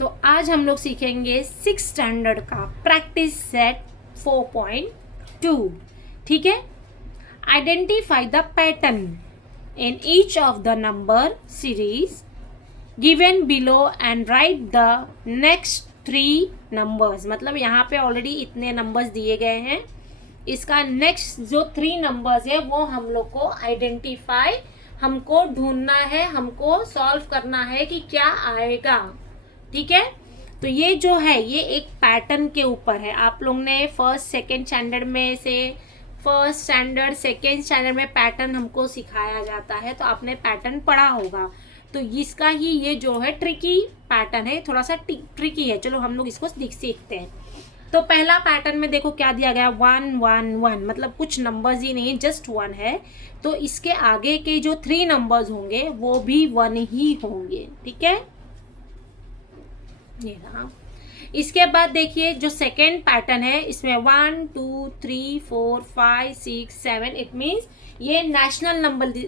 तो आज हम लोग सीखेंगे 6 स्टैंडर्ड का प्रैक्टिस सेट 4.2। ठीक है। Identify the pattern in each of the number series given below and right the next 3 numbers. मतलब यहाँ पे ऑलरेडी इतने नंबर्स दिए गए हैं, इसका नेक्स्ट जो 3 नंबर्स है वो हम लोग को आइडेंटिफाई, हमको ढूंढना है, हमको सॉल्व करना है कि क्या आएगा। ठीक है। तो ये जो है ये एक पैटर्न के ऊपर है। आप लोग ने फर्स्ट सेकेंड स्टैंडर्ड में से फर्स्ट स्टैंडर्ड सेकेंड स्टैंडर्ड में पैटर्न हमको सिखाया जाता है, तो आपने पैटर्न पढ़ा होगा। तो इसका ही ये जो है ट्रिकी पैटर्न है, थोड़ा सा ट्रिकी है। चलो हम लोग इसको सीखते हैं। तो पहला पैटर्न में देखो क्या दिया गया, 1 1 1, मतलब कुछ नंबर्स ही नहीं, जस्ट 1 है। तो इसके आगे के जो 3 नंबर्स होंगे वो भी 1 ही होंगे। ठीक है, ये रहा। इसके बाद देखिए जो सेकेंड पैटर्न है, इसमें 1 2 3 4 5 6 7, इट मीन्स ये नेशनल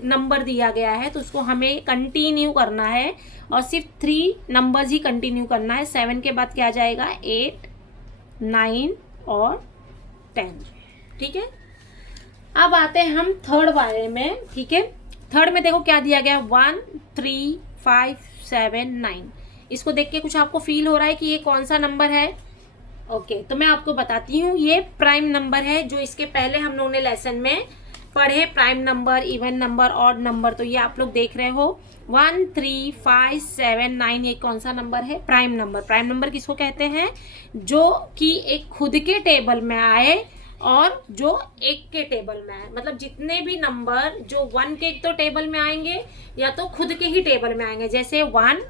नंबर दिया गया है, तो उसको हमें कंटिन्यू करना है और सिर्फ 3 नंबर्स ही कंटिन्यू करना है। 7 के बाद क्या जाएगा, 8 9 और 10। ठीक है। अब आते हैं हम थर्ड वाले में। ठीक है। थर्ड में देखो क्या दिया गया, 1 3 5 7 9। इसको देख के कुछ आपको फील हो रहा है कि ये कौन सा नंबर है? ओके, तो मैं आपको बताती हूँ, ये प्राइम नंबर है, जो इसके पहले हम लोगों ने लेसन में पढ़े, prime number, even number, odd number. तो ये आप लोग देख रहे हो 1 3 5 7 9, ये कौन सा नंबर है? Prime number. प्राइम नंबर किसको कहते हैं? जो कि एक खुद के टेबल में आए और जो एक के टेबल में आए। मतलब जितने भी नंबर जो 1 के तो टेबल में आएंगे या तो खुद के ही टेबल में आएंगे। जैसे 1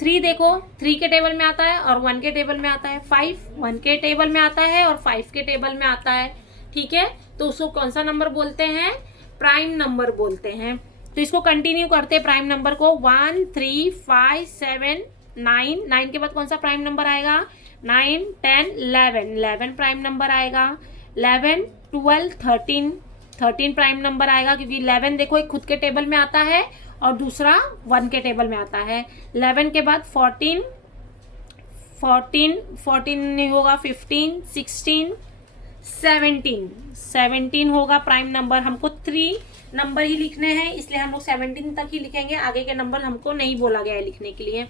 3 देखो 3 के टेबल में आता है और 1 के टेबल में आता है। 5 1 के टेबल में आता है और 5 के टेबल में आता है। ठीक है। तो उसको कौन सा नंबर बोलते हैं? प्राइम नंबर बोलते हैं। तो इसको कंटिन्यू करते हैं प्राइम नंबर को, 1 3 5 7 9। 9 के बाद कौन सा प्राइम नंबर आएगा? 9 10 11, 11 प्राइम नंबर आएगा। 11 12 13, 13 प्राइम नंबर आएगा, क्योंकि 11 देखो एक खुद के टेबल में आता है और दूसरा 1 के टेबल में आता है। 11 के बाद 14 14 14 नहीं होगा, 15 16 17 17 होगा प्राइम नंबर। हमको 3 नंबर ही लिखने हैं, इसलिए हम लोग 17 तक ही लिखेंगे, आगे के नंबर हमको नहीं बोला गया है लिखने के लिए।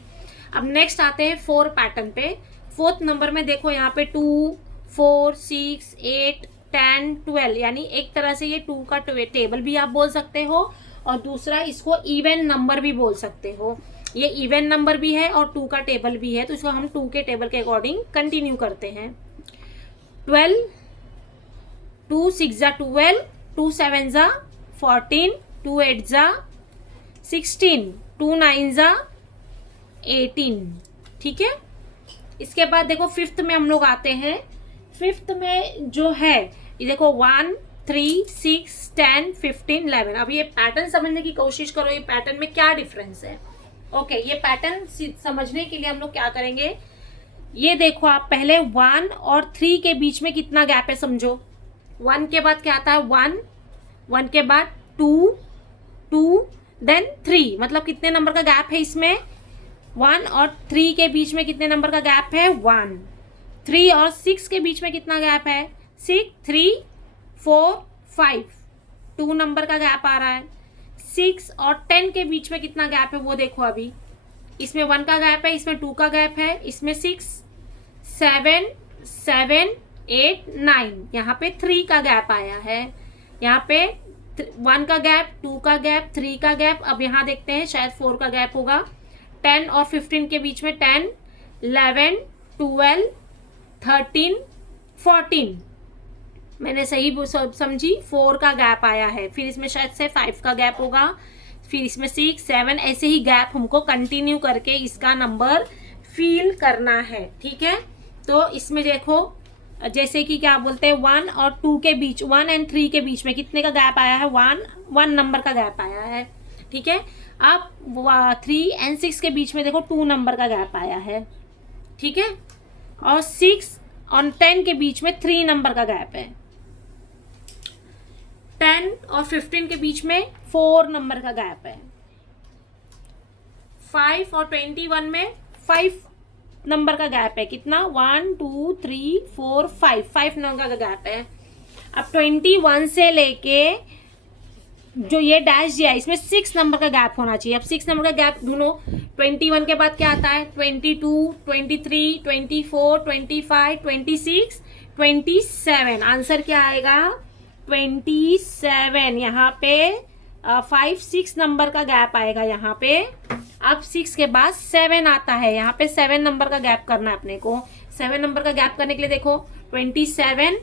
अब नेक्स्ट आते हैं 4 पैटर्न पे। 4th नंबर में देखो यहाँ पे 2 4 6 8 10 12, यानी एक तरह से ये 2 का टेबल भी आप बोल सकते हो और दूसरा इसको इवन नंबर भी बोल सकते हो। ये इवन नंबर भी है और 2 का टेबल भी है, तो इसको हम 2 के टेबल के अकॉर्डिंग कंटिन्यू करते हैं। 12 2 6 जा 12, 2 7 जा 14, 2 8 जा 16, 2 9 जा 18। ठीक है। इसके बाद देखो 5th में हम लोग आते हैं। 5th में जो है ये देखो 1 3 6 10 15 11। अब ये पैटर्न समझने की कोशिश करो, ये पैटर्न में क्या डिफरेंस है। ओके, ये पैटर्न समझने के लिए हम लोग क्या करेंगे, ये देखो आप पहले 1 और 3 के बीच में कितना गैप है समझो। 1 के बाद क्या आता है, 1 1 के बाद 2 2 देन 3, मतलब कितने नंबर का गैप है इसमें? 1 और 3 के बीच में कितने नंबर का गैप है? 1। 3 और 6 के बीच में कितना गैप है? 6 3 4 5, 2 नंबर का गैप आ रहा है। 6 और 10 के बीच में कितना गैप है वो देखो। अभी इसमें 1 का गैप है, इसमें 2 का गैप है, इसमें 6 7 7 8 9, यहाँ पे 3 का गैप आया है। यहाँ पे 1 का गैप, 2 का गैप, 3 का गैप। अब यहाँ देखते हैं शायद 4 का गैप होगा। 10 और 15 के बीच में 10 11 12 13 14, मैंने सही समझी, 4 का गैप आया है। फिर इसमें शायद से 5 का गैप होगा, फिर इसमें 6 7, ऐसे ही गैप हमको कंटिन्यू करके इसका नंबर फील करना है। ठीक है। तो इसमें देखो जैसे कि क्या बोलते हैं, 1 और 2 के बीच, 1 एंड 3 के बीच में कितने का गैप आया है? 1 नंबर का गैप आया है। ठीक है। अब 3 एंड 6 के बीच में देखो 2 नंबर का गैप आया है। ठीक है। और 6 और 10 के बीच में 3 नंबर का गैप है। 10 और 15 के बीच में 4 नंबर का गैप है। 5 और 21 में 5 नंबर का गैप है, कितना 1 2 3 4 5 नंबर का गैप है। अब 21 से लेके जो ये डैश दिया है इसमें 6 नंबर का गैप होना चाहिए। अब 6 नंबर का गैप ढूंढो। 21 के बाद क्या आता है, 22 23 24 25 26 27। आंसर क्या आएगा 27। यहाँ पे 5 6 नंबर का गैप आएगा यहाँ पे। अब 6 के बाद 7 आता है, यहाँ पे 7 नंबर का गैप करना है अपने को। 7 नंबर का गैप करने के लिए देखो 27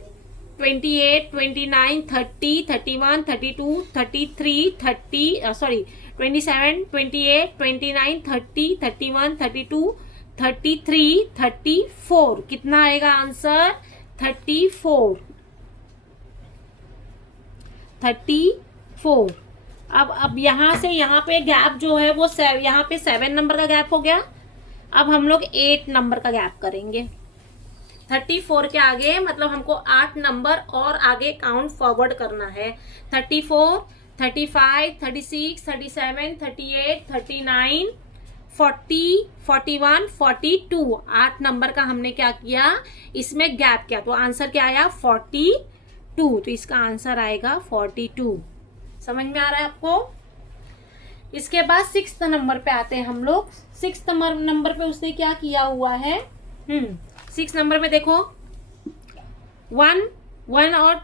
28 29 30 31 32 33 30 सॉरी 27 28 29 30 31 32 33 34। कितना आएगा आंसर 34। अब यहाँ से यहाँ पे गैप जो है वो यहाँ पे 7 नंबर का गैप हो गया। अब हम लोग 8 नंबर का गैप करेंगे 34 के आगे, मतलब हमको 8 नंबर और आगे काउंट फॉरवर्ड करना है। 34 35 36 37 38 39 40 41 42। 8 नंबर का हमने क्या किया, इसमें गैप किया, तो आंसर क्या आया 42। तो इसका आंसर आएगा 42। समझ में आ रहा है आपको। इसके बाद 6th नंबर पे आते हैं हम लोग। 6th नंबर पे उसने क्या किया हुआ है, 6 नंबर में देखो 1 और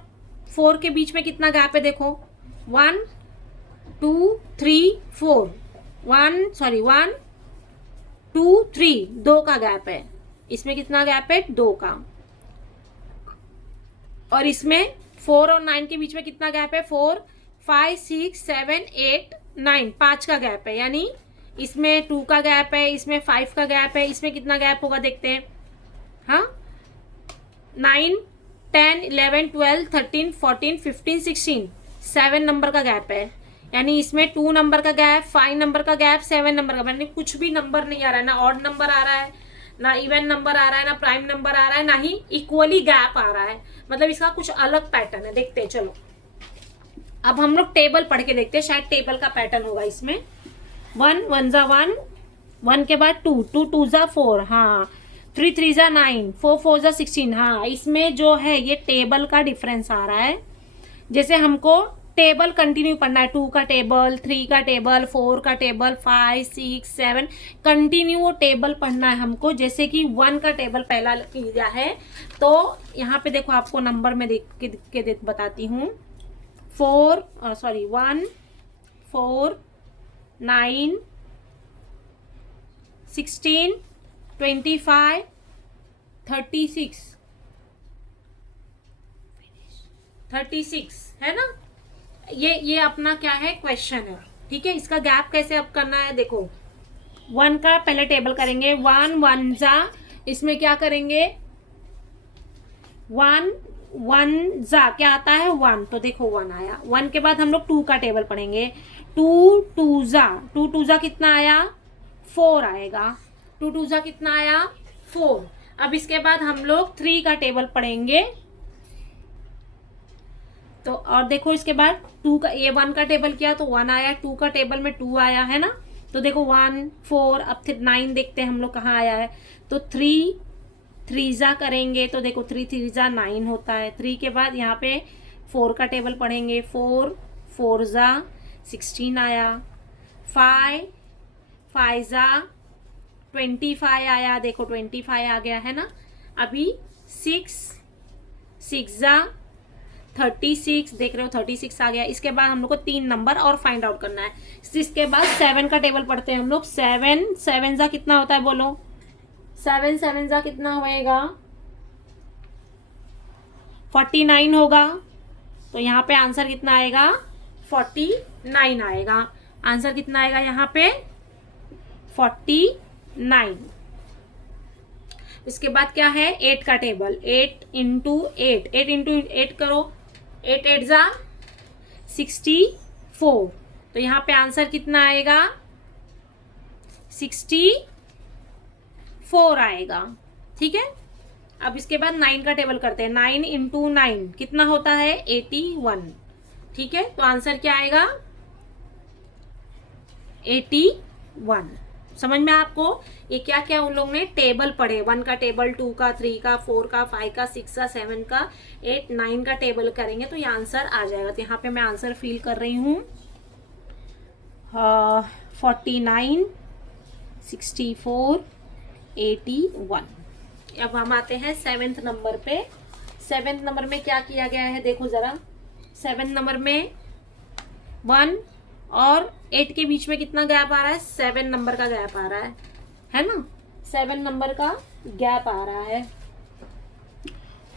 4 के बीच में कितना गैप है, देखो 1 2 3 4 1 2 3 2 का गैप है। इसमें कितना गैप है 2 का। और इसमें 4 और 9 के बीच में कितना गैप है 4 5 6 7 8 9 5 का गैप है। यानी इसमें 2 का गैप है, इसमें 5 का गैप है। इसमें कितना गैप होगा देखते हैं। हाँ 9 10 11 12 13 14 15 16 7 नंबर का गैप है। यानी इसमें 2 नंबर का गैप, 5 नंबर का गैप, 7 नंबर का, यानी कुछ भी नंबर नहीं आ रहा है, ना ऑड नंबर आ रहा है, ना इवन नंबर आ रहा है, ना प्राइम नंबर आ रहा है, ना ही इक्वली गैप आ रहा है। मतलब इसका कुछ अलग पैटर्न है। देखते हैं चलो। अब हम लोग टेबल पढ़ के देखते हैं, शायद टेबल का पैटर्न होगा इसमें। 1 1 जा 1, 1 के बाद 2 2 2 जा 4, हाँ 3 3 जा 9, 4 4 जा 16। हाँ इसमें जो है ये टेबल का डिफरेंस आ रहा है। जैसे हमको टेबल कंटिन्यू पढ़ना है, 2 का टेबल, 3 का टेबल, 4 का टेबल, 5 6 7 कंटिन्यू वो टेबल पढ़ना है हमको। जैसे कि 1 का टेबल पहला किया है, तो यहाँ पे देखो आपको नंबर में देख के बताती हूँ। 1 4 9 16 25 36 है ना। ये अपना क्या है क्वेश्चन है, ठीक है। इसका गैप कैसे अब करना है, देखो 1 का पहले टेबल करेंगे। 1 1 जा, इसमें क्या करेंगे 1 1 जा क्या आता है 1, तो देखो 1 आया। 1 के बाद हम लोग 2 का टेबल पढ़ेंगे। 2 2 जा कितना आया 4 आएगा। 2 2 जा कितना आया 4। अब इसके बाद हम लोग 3 का टेबल पढ़ेंगे। तो और देखो इसके बाद 2 का, ये 1 का टेबल किया तो 1 आया, 2 का टेबल में 2 आया है ना। तो देखो 1 4, अब फिर 9 देखते हैं हम लोग कहाँ आया है। तो 3 3 जा करेंगे, तो देखो 3 3 जा 9 होता है। 3 के बाद यहाँ पे 4 का टेबल पढ़ेंगे। 4 4 जा 16 आया। 5 5 जा 25 आया, देखो 25 आ गया है ना। अभी 6 6 जा 36, देख रहे हो 36 आ गया। इसके बाद हम लोग को 3 नंबर और फाइंड आउट करना है। इसके बाद 7 का टेबल पढ़ते हैं हम लोग। 7 7 जा कितना होता है बोलो, 7 7 जा कितना होएगा 49 होगा। तो यहाँ पे आंसर कितना आएगा 49 आएगा। आंसर कितना आएगा यहाँ पे 49। इसके बाद क्या है 8 का टेबल। 8 इंटू 8, 8 इंटू 8 करो, 8 8 जा 64। तो यहाँ पे आंसर कितना आएगा 64 आएगा, ठीक है। अब इसके बाद 9 का टेबल करते हैं। 9 इंटू 9 कितना होता है 81, ठीक है। तो आंसर क्या आएगा 81। समझ में आपको? ये क्या क्या उन लोगों ने टेबल पढ़े, 1 का टेबल, 2 का, 3 का, 4 का, 5 का, 6 का, 7 का, 8, 9 का टेबल करेंगे तो ये आंसर आ जाएगा। तो यहाँ पे मैं आंसर फिल कर रही हूँ 49, 64, 81। अब हम आते हैं 7th नंबर पे। 7th नंबर में क्या किया गया है देखो जरा। 7th नंबर में 1 और 8 के बीच में कितना गैप आ रहा है? 7 नंबर का गैप आ रहा है ना? 7 नंबर का गैप आ रहा है।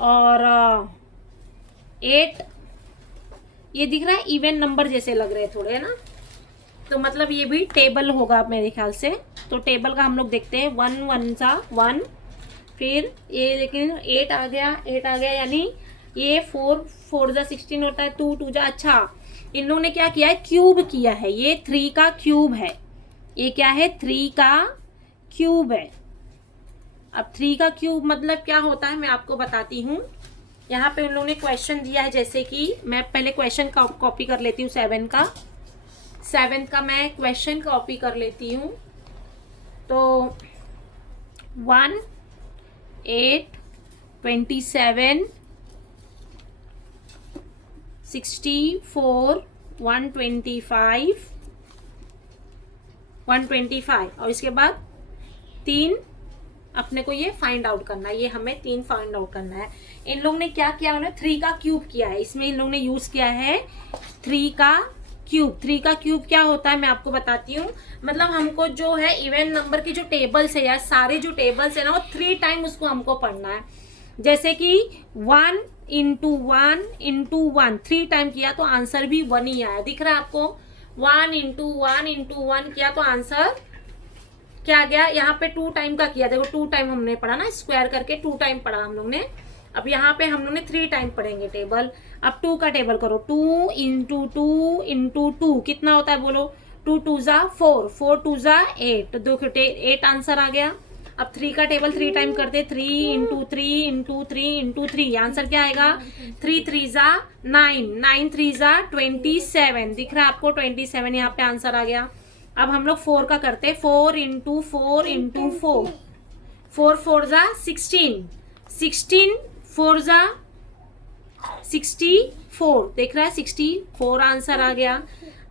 और 8 ये दिख रहा है इवन नंबर जैसे लग रहे हैं थोड़े, है ना? तो मतलब ये भी टेबल होगा मेरे ख्याल से। तो टेबल का हम लोग देखते हैं। 1 1 सा 1, फिर ये लेकिन 8 आ गया, 8 आ गया, यानी ये 4 4 जा 16 होता है, 2 2 जा। अच्छा, इन लोगों ने क्या किया है? क्यूब किया है। ये 3 का क्यूब है। ये क्या है? 3 का क्यूब है। अब 3 का क्यूब मतलब क्या होता है मैं आपको बताती हूँ। यहाँ पे उन लोगों ने क्वेश्चन दिया है, जैसे कि मैं पहले क्वेश्चन कॉपी कर लेती हूँ। 7 का मैं क्वेश्चन कॉपी कर लेती हूँ। तो 1, 8, 27, 64, 125 और इसके बाद 3 अपने को ये फाइंड आउट करना है। ये हमें 3 फाइंड आउट करना है। इन लोगों ने क्या किया? उन्होंने 3 का क्यूब किया है। इसमें इन लोगों ने यूज किया है 3 का क्यूब। 3 का क्यूब क्या होता है मैं आपको बताती हूँ। मतलब हमको जो है इवन नंबर की जो टेबल्स है या सारे जो टेबल्स है ना, वो 3 टाइम उसको हमको पढ़ना है। जैसे कि 1 इंटू 1 इंटू 1 3 टाइम किया तो आंसर भी 1 ही आया। दिख रहा है आपको? 1 इंटू 1 इंटू 1 किया तो आंसर क्या गया? यहाँ पे 2 टाइम का किया, देखो 2 टाइम हमने पढ़ा ना, स्क्वायर करके 2 टाइम पढ़ा हम लोग ने। अब यहाँ पे हम लोग ने 3 टाइम पढ़ेंगे टेबल। अब 2 का टेबल करो। 2 इंटू 2 इंटू 2 कितना होता है बोलो? 2 2 जा 4, 4 2 जा 8, देखो 8 आंसर आ गया। अब 3 का टेबल 3 टाइम करते, 3 इंटू 3 इंटू 3 इंटू 3, आंसर क्या आएगा? 3 3 जा 9, 9 3 जा 27। दिख रहा है आपको? 27 यहाँ पे आंसर आ गया। अब हम लोग 4 का करते, 4 इंटू 4 इंटू 4, 4 4 जा 16, 16 4 जा 64। देख रहा है? 64 आंसर आ गया।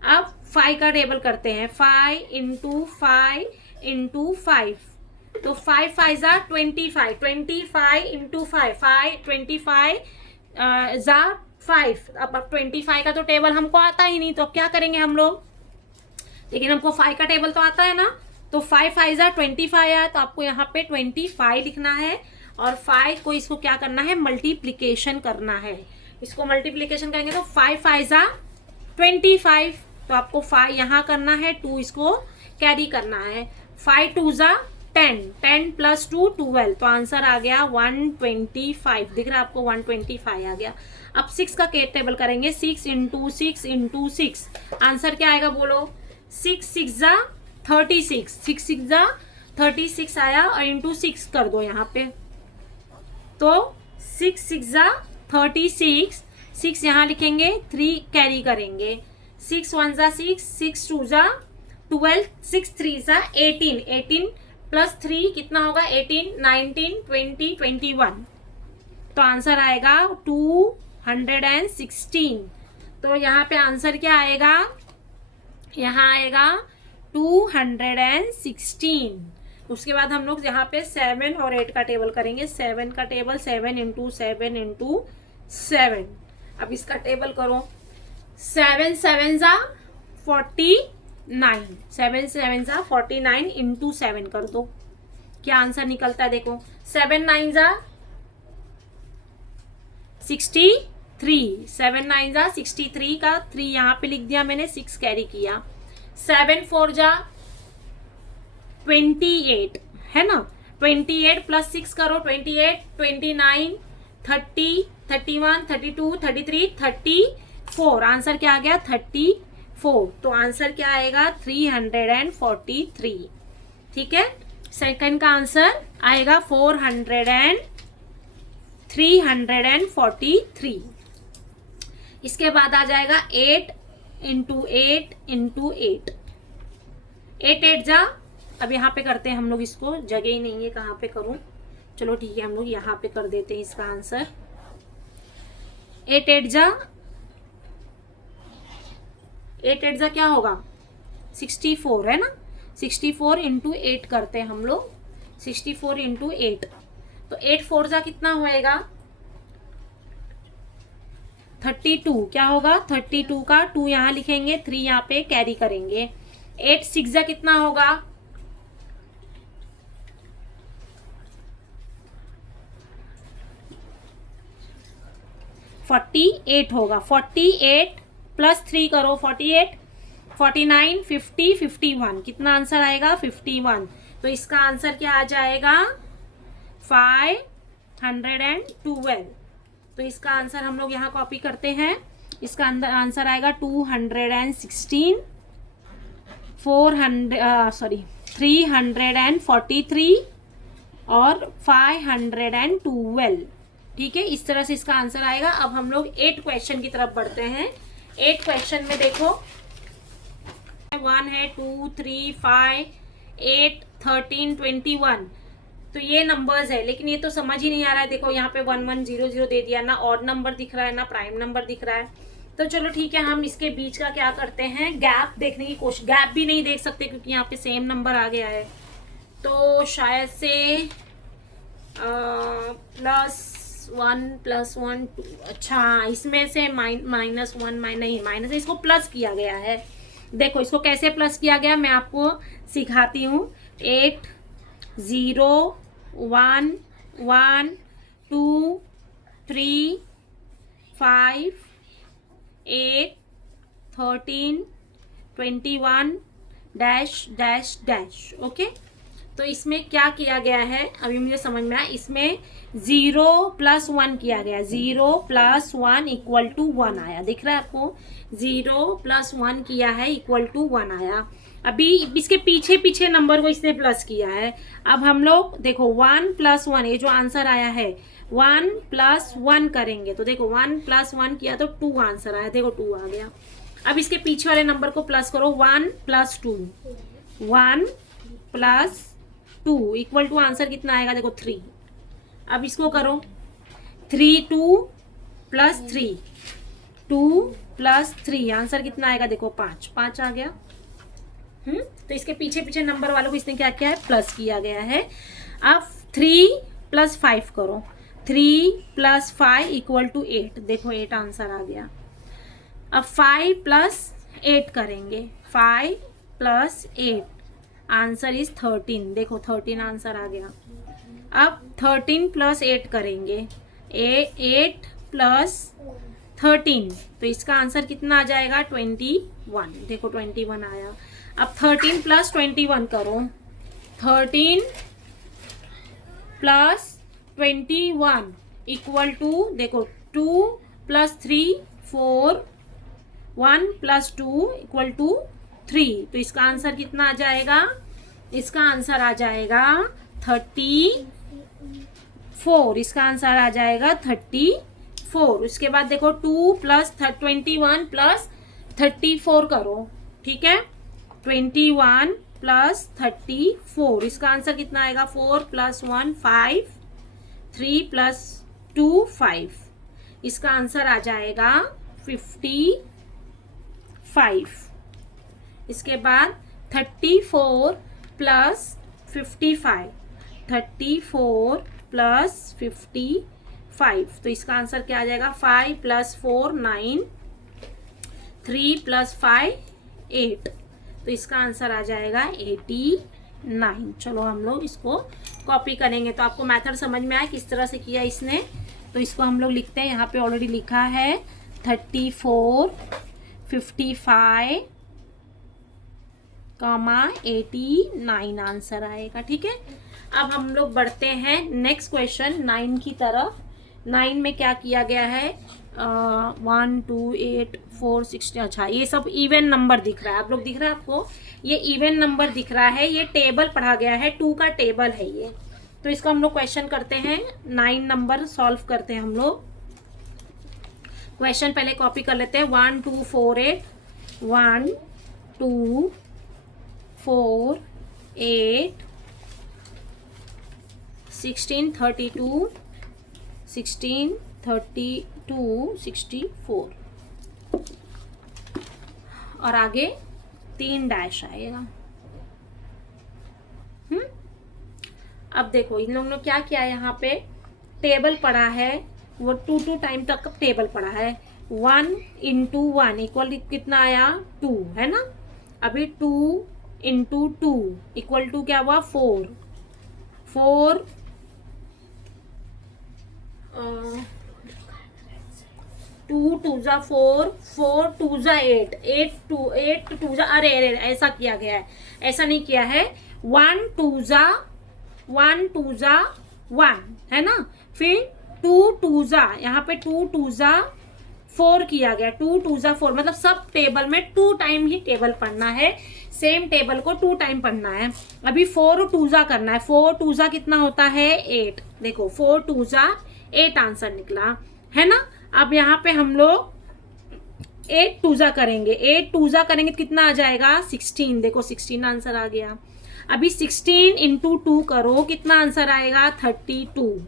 अब 5 का टेबल करते हैं, 5 इंटू 5 इंटू 5, तो 5 5 जा 25, 25 इंटू 5, 5 25 जा 5। अब 25 का तो टेबल हमको आता ही नहीं, तो अब क्या करेंगे हम लोग? लेकिन हमको 5 का टेबल तो आता है ना, तो 5 5 जा 25 आया, तो आपको यहाँ पे 25 लिखना है। और 5 को इसको क्या करना है? मल्टीप्लीकेशन करना है। इसको मल्टीप्लीकेशन करेंगे तो 5 5 जा 25, तो आपको 5 यहाँ करना है, 2 इसको कैरी करना है। 5 2 जा 10, 10 प्लस 2 12, तो आंसर आ गया 125। दिख रहा है आपको? 125 आ गया। अब 6 का टेबल करेंगे, 6 इंटू 6 इंटू 6, आंसर क्या आएगा बोलो? 6 6 जा 36, 6 6 जा 36 आया, और इंटू 6 कर दो यहाँ पे, तो 6 6 जा 36, 6 यहाँ लिखेंगे, 3 कैरी करेंगे, 6 1 जा 6, 6 2 जा 12, 6 3 जा 18, 18 प्लस 3 कितना होगा? 18, 19, 20, 21, तो आंसर आएगा 216। तो यहाँ पे आंसर क्या आएगा? यहाँ आएगा 216। उसके बाद हम लोग यहाँ पे 7 और 8 का टेबल करेंगे। 7 का टेबल 7 इंटू 7 इंटू 7। अब इसका टेबल करो, 7 7 जा 49, 7 7 जा 49 इंटू 7 कर दो, क्या आंसर निकलता है देखो? 7 9 जा 63, 7 9 जा 63 का 3 यहाँ पे लिख दिया मैंने, 6 कैरी किया। 7 4 जा 28, है ना? 28 प्लस 6 करो, 28 29 30 31 32 33 34, आंसर क्या आ गया? 34। तो आंसर क्या आएगा? 343। ठीक है, सेकंड का आंसर आएगा 343। इसके बाद आ जाएगा 8 इंटू 8 इंटू 8, 8 8 जा अब यहाँ पे करते हैं हम लोग इसको, जगह ही नहीं है कहाँ पे करूँ। चलो ठीक है, हम लोग यहाँ पे कर देते हैं इसका आंसर। 8 8 जा क्या होगा, 64 है ना। 64 इंटू 8 करते हैं हम लोग, 64 इंटू 8, तो 8 4 जा कितना होएगा, 32। क्या होगा, 32 का 2 यहाँ लिखेंगे, 3 यहाँ पे कैरी करेंगे। 8 6 जा कितना होगा, 48 होगा। 48 प्लस 3 करो, 48 49 50 51, कितना आंसर आएगा, 51। तो इसका आंसर क्या आ जाएगा, 512। तो इसका आंसर हम लोग यहाँ कॉपी करते हैं। इसका आंसर आएगा 216, 343 और 512। ठीक है, इस तरह से इसका आंसर आएगा। अब हम लोग 8 क्वेश्चन की तरफ बढ़ते हैं। 8 क्वेश्चन में देखो 1 है, 2 3 5 8 13 21, तो ये नंबर्स है, लेकिन ये तो समझ ही नहीं आ रहा है। देखो यहाँ पे 1 1 0 0 दे दिया, ना ऑड नंबर दिख रहा है ना प्राइम नंबर दिख रहा है। तो चलो ठीक है, हम इसके बीच का क्या करते हैं, गैप देखने की कोशिश। गैप भी नहीं देख सकते क्योंकि यहाँ पे सेम नंबर आ गया है, तो शायद से +1 +1 2, अच्छा इसमें से -1 नहीं, माइनस इसको प्लस किया गया है। देखो इसको कैसे प्लस किया गया मैं आपको सिखाती हूँ। 8 0 1 1 2 3 5 8 13 21 डैश डैश डैश। ओके, तो इसमें क्या किया गया है अभी मुझे समझ में आया। इसमें 0 + 1 किया गया, 0 + 1 = 1 आया, दिख रहा है आपको। 0 + 1 किया है = 1 आया। अभी इसके पीछे पीछे नंबर को इसने प्लस किया है। अब हम लोग देखो 1 + 1, ये जो आंसर आया है 1 + 1 करेंगे, तो देखो 1 + 1 किया तो 2 आंसर आया, देखो 2 आ गया। अब इसके पीछे वाले नंबर को प्लस करो, 1 + 2, 1 + 2 = आंसर कितना आएगा, देखो 3। अब इसको करो 3 2 + 3, 2 + 3, आंसर कितना आएगा, देखो 5 5 आ गया। तो इसके पीछे पीछे नंबर वालों को इसने क्या किया है, प्लस किया गया है। अब 3 + 5 करो, 3 + 5 = 8, देखो 8 आंसर आ गया। अब 5 + 8 करेंगे, 5 + 8 आंसर इज 13, देखो 13 आंसर आ गया। अब 13 + 8 करेंगे, 8 + 13, तो इसका आंसर कितना आ जाएगा, 21, देखो 21 आया। अब 13 + 21 करो, 13 + 21 = देखो 2 + 3 4, 1 + 2 = 3, तो इसका आंसर कितना आ जाएगा, इसका आंसर आ जाएगा 34, इसका आंसर आ जाएगा 34। उसके बाद देखो 2 + 21 + 34 करो, ठीक है, 21 + 34, इसका आंसर कितना आएगा, 4 + 1 5, 3 + 2 5, इसका आंसर आ जाएगा 55। इसके बाद 34 + 55, 34 + 55, तो इसका आंसर क्या आ जाएगा, 5 + 4 9, 3 + 5 8, तो इसका आंसर आ जाएगा 89। चलो हम लोग इसको कॉपी करेंगे, तो आपको मेथड समझ में आया किस तरह से किया इसने। तो इसको हम लोग लिखते हैं, यहाँ पे ऑलरेडी लिखा है 34 55 89 आंसर आएगा, ठीक है। अब हम लोग बढ़ते हैं नेक्स्ट क्वेश्चन 9 की तरफ। 9 में क्या किया गया है, 1 2 8 4 16, अच्छा ये सब इवन नंबर दिख रहा है, आप लोग दिख रहा है आपको, ये इवन नंबर दिख रहा है, ये टेबल पढ़ा गया है, 2 का टेबल है ये। तो इसको हम लोग क्वेश्चन करते हैं, 9 नंबर सॉल्व करते हैं हम लोग। क्वेश्चन पहले कॉपी कर लेते हैं, 1 2 4 8, 1 2 4 8, 16, 32, 16, 32, 64 और आगे 3 डैश आएगा। अब देखो इन लोगों ने क्या किया है, यहाँ पे टेबल पढ़ा है, वो 2 टाइम तक टेबल पढ़ा है। 1 इंटू 1 इक्वल कितना आया 2, है ना। अभी 2 इंटू 2 इक्वल टू क्या हुआ 4, 4 2 2 जा 4, 4 2 जा 8, 8 2 जा, अरे ऐसा किया गया है, ऐसा नहीं किया है। 1 2 जा 1, है ना। फिर 2 2 जा, यहाँ पे 2 2 जा 4 किया गया, 2 2 जा 4, मतलब सब टेबल में 2 टाइम ही टेबल पढ़ना है, सेम टेबल को 2 टाइम पढ़ना है। अभी 4 2 जा करना है, 4 2 जा कितना होता है 8, देखो 4 2 जा 8 आंसर निकला, है ना। अब यहाँ पे हम लोग 8 2 जा करेंगे, 8 2 जा करेंगे तो कितना आ जाएगा 16, देखो 16 आंसर आ गया। अभी 16 इंटू 2 करो, कितना आंसर आएगा 32,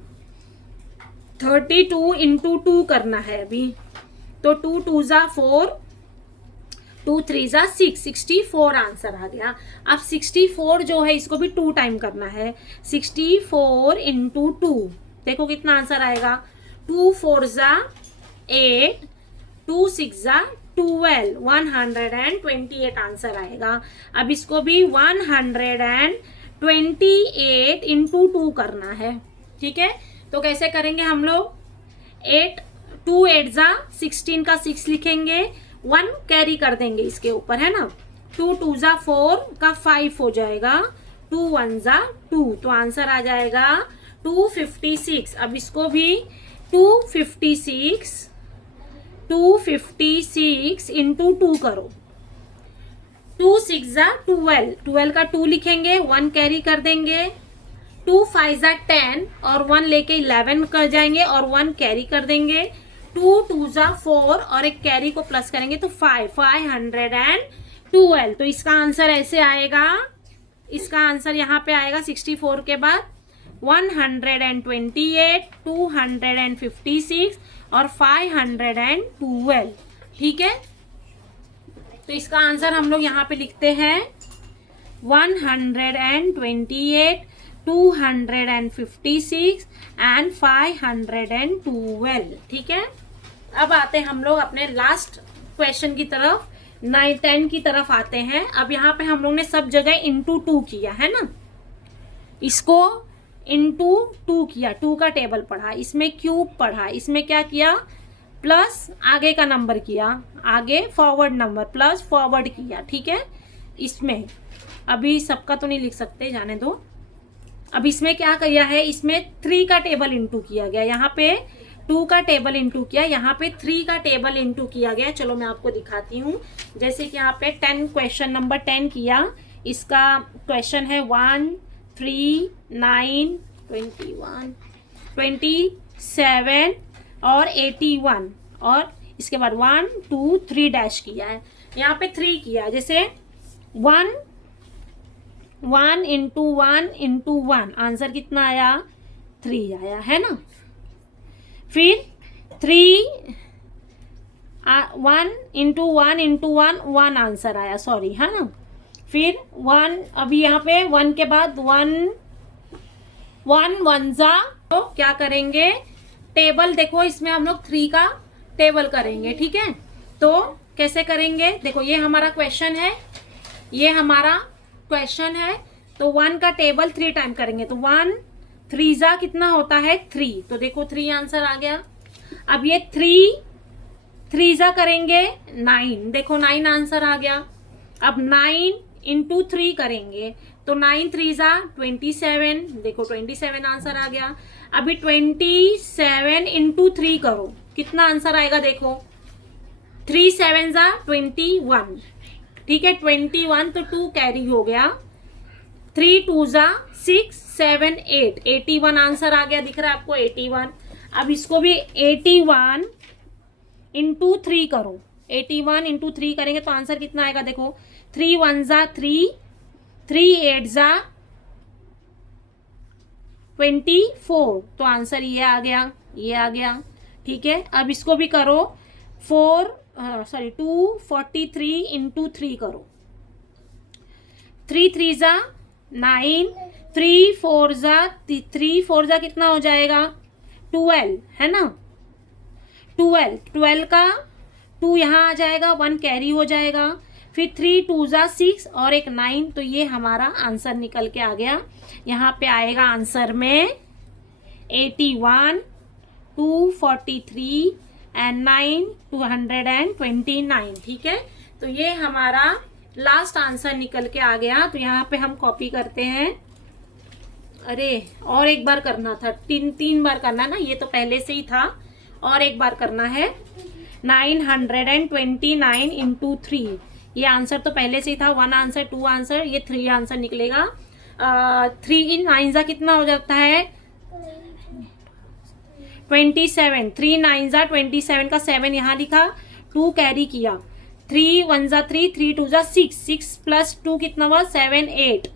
32 इंटू 2 करना है अभी, तो 2 2 जा 4, 2 3 जा 6, 64 आंसर आ गया। अब 64 जो है इसको भी 2 टाइम करना है, 64 इंटू 2, देखो कितना आंसर आएगा, 2 4 जा 8, 2 6 जा 12, 128 आंसर आएगा। अब इसको भी 128 इंटू 2 करना है, ठीक है। तो कैसे करेंगे हम लोग, 8 2 8 जा 16 का 6 लिखेंगे, 1 कैरी कर देंगे इसके ऊपर, है ना। 2 2 जा 4 का 5 हो जाएगा, 2 1 जा 2, तो आंसर आ जाएगा 256। अब इसको भी 256 इंटू 2 करो, 2 6 जा 12, 12 का 2 लिखेंगे, 1 कैरी कर देंगे, 2 5 जा 10 और 1 लेके 11 कर जाएंगे और 1 कैरी कर देंगे, 2 2 जा 4 और एक कैरी को प्लस करेंगे तो 512। तो इसका आंसर ऐसे आएगा, इसका आंसर यहाँ पे आएगा 64 के बाद 128, 256 और 512, ठीक है। तो इसका आंसर हम लोग यहाँ पे लिखते हैं 128, 256 एंड 512, ठीक है। अब आते हैं हम लोग अपने लास्ट क्वेश्चन की तरफ, 9 10 की तरफ आते हैं। अब यहाँ पे हम लोग ने सब जगह इंटू 2 किया है ना, इसको इंटू 2 किया, 2 का टेबल पढ़ा, इसमें क्यूब पढ़ा, इसमें क्या किया प्लस आगे का नंबर किया, आगे फॉरवर्ड नंबर प्लस फॉरवर्ड किया, ठीक है। इसमें अभी सबका तो नहीं लिख सकते, जाने दो। अब इसमें क्या किया है, इसमें 3 का टेबल इंटू किया गया, यहाँ पे 2 का टेबल इंटू किया, यहाँ पे 3 का टेबल इंटू किया गया। चलो मैं आपको दिखाती हूँ, जैसे कि यहाँ पे 10 क्वेश्चन नंबर 10 किया, इसका क्वेश्चन है 1 3 9 21 27 और 81 और इसके बाद 1 2 3 डैश किया है, यहाँ पे 3 किया, जैसे 1 इंटू 1 आंसर कितना आया 3 आया, है ना। फिर 1 इंटू 1 आंसर आया, सॉरी, है ना। फिर 1, अभी यहाँ पे 1 के बाद 1 1 जा, तो क्या करेंगे टेबल, देखो इसमें हम लोग 3 का टेबल करेंगे, ठीक है। तो कैसे करेंगे, देखो ये हमारा क्वेश्चन है, ये हमारा क्वेश्चन है, तो 1 का टेबल 3 टाइम करेंगे, तो 1 3 जा कितना होता है 3, तो देखो 3 आंसर आ गया। अब ये 3 जा करेंगे 9, देखो 9 आंसर आ गया। अब 9 इंटू 3 करेंगे, तो 9 3 जा 27, देखो 27 आंसर आ गया। अभी 27 इंटू 3 करो, कितना आंसर आएगा, देखो 3 7 जा 21, ठीक है, 21, तो 2 कैरी हो गया, 3 2 जा 6 7 8, 81 आंसर आ गया, दिख रहा है आपको 81। अब इसको भी 81 इंटू 3 करो, 81 इंटू 3 करेंगे तो आंसर कितना आएगा, देखो 3 1 जा 3, 3 8 जा 24, तो आंसर ये आ गया, ये आ गया। ठीक है, अब इसको भी करो 243 इंटू 3 करो। 3 3 जा 9, 3 4 जा कितना हो जाएगा 12, है ना। 12 का 2 यहाँ आ जाएगा, 1 कैरी हो जाएगा, फिर 3 2 जा 6 और एक 9, तो ये हमारा आंसर निकल के आ गया। यहाँ पे आएगा आंसर में 81, 243 एंड 9 229। ठीक है, तो ये हमारा लास्ट आंसर निकल के आ गया। तो यहाँ पे हम कॉपी करते हैं। अरे और एक बार करना था, तीन बार करना ना, ये तो पहले से ही था, और एक बार करना है। 929 इंटू 3, ये आंसर तो पहले से ही था। 1 आंसर, 2 आंसर, ये 3 आंसर निकलेगा। 3 इन 9 जा कितना हो जाता है 27, 3 9 जा 27 का 7 यहाँ लिखा, 2 कैरी किया, 3 1 जा 3, 3 2 जा 6, 6 प्लस 2 कितना हुआ 7 8,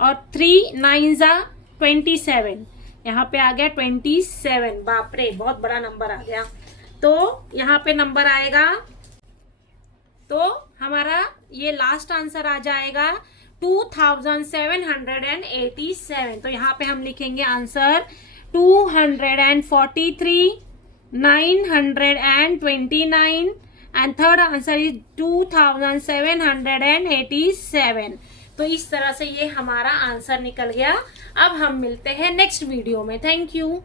और 3 9 जा 27, यहाँ पे आ गया 27। बाप रे, बहुत बड़ा नंबर आ गया। तो यहाँ पे नंबर आएगा, तो हमारा ये लास्ट आंसर आ जाएगा 2787। तो यहाँ पे हम लिखेंगे answer 243, 929 and third answer is 2787। तो इस तरह से ये हमारा आंसर निकल गया। अब हम मिलते हैं नेक्स्ट वीडियो में। Thank you.